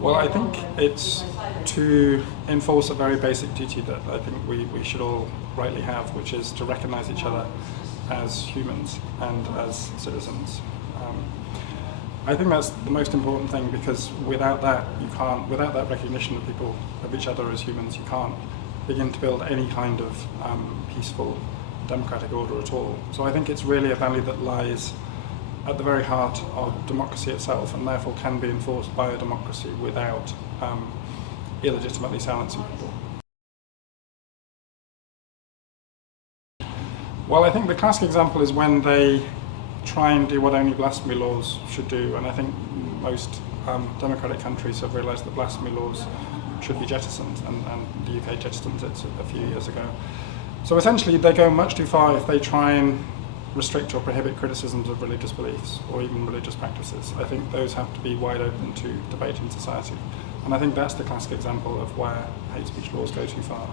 Well, I think it's to enforce a very basic duty that I think we should all rightly have, which is to recognise each other as humans and as citizens. I think that's the most important thing, because without that without that recognition of people, of each other as humans, you can't begin to build any kind of peaceful democratic order at all. So I think it's really a value that lies at the very heart of democracy itself, and therefore can be enforced by a democracy without illegitimately silencing people. Well, I think the classic example is when they try and do what only blasphemy laws should do, and I think most democratic countries have realised that blasphemy laws should be jettisoned, and the UK jettisoned it a few years ago. So essentially they go much too far if they try and restrict or prohibit criticisms of religious beliefs or even religious practices. I think those have to be wide open to debate in society, and I think that's the classic example of where hate speech laws go too far.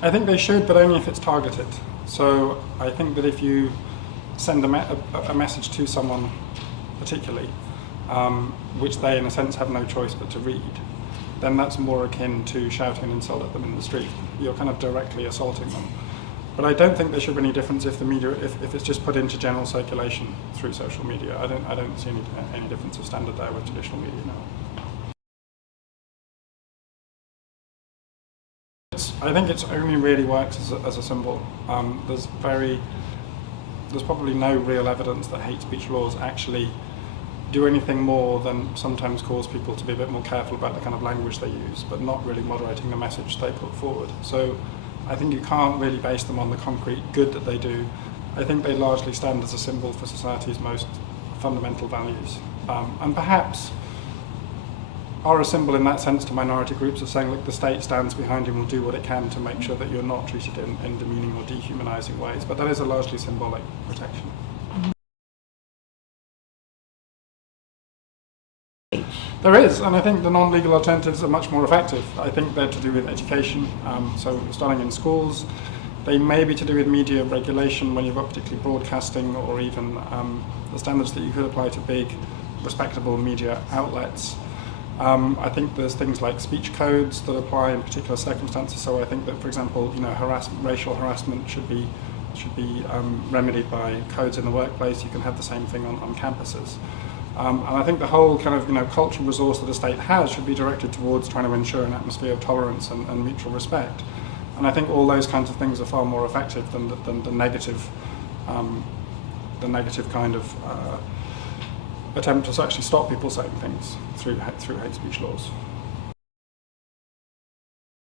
I think they should, but only if it's targeted. So I think that if you send a message to someone particularly, which they in a sense have no choice but to read, then that's more akin to shouting an insult at them in the street. You're kind of directly assaulting them. But I don't think there should be any difference if the media, if it's just put into general circulation through social media. I don't see any difference of standard there with traditional media now. I think it only really works as a symbol. There's probably no real evidence that hate speech laws actually do anything more than sometimes cause people to be a bit more careful about the kind of language they use, but not really moderating the message they put forward. So I think you can't really base them on the concrete good that they do. I think they largely stand as a symbol for society's most fundamental values, and perhaps are a symbol in that sense to minority groups of saying, look, the state stands behind you and will do what it can to make sure that you're not treated in demeaning or dehumanising ways, but that is a largely symbolic protection. There is, and I think the non-legal alternatives are much more effective. I think they're to do with education, so starting in schools. They may be to do with media regulation when you've got particularly broadcasting, or even the standards that you could apply to big, respectable media outlets. I think there's things like speech codes that apply in particular circumstances. So I think that, for example, racial harassment should be remedied by codes in the workplace. You can have the same thing on campuses. And I think the whole kind of cultural resource that the state has should be directed towards trying to ensure an atmosphere of tolerance and mutual respect. And I think all those kinds of things are far more effective than the negative kind of attempt to actually stop people saying things through hate speech laws.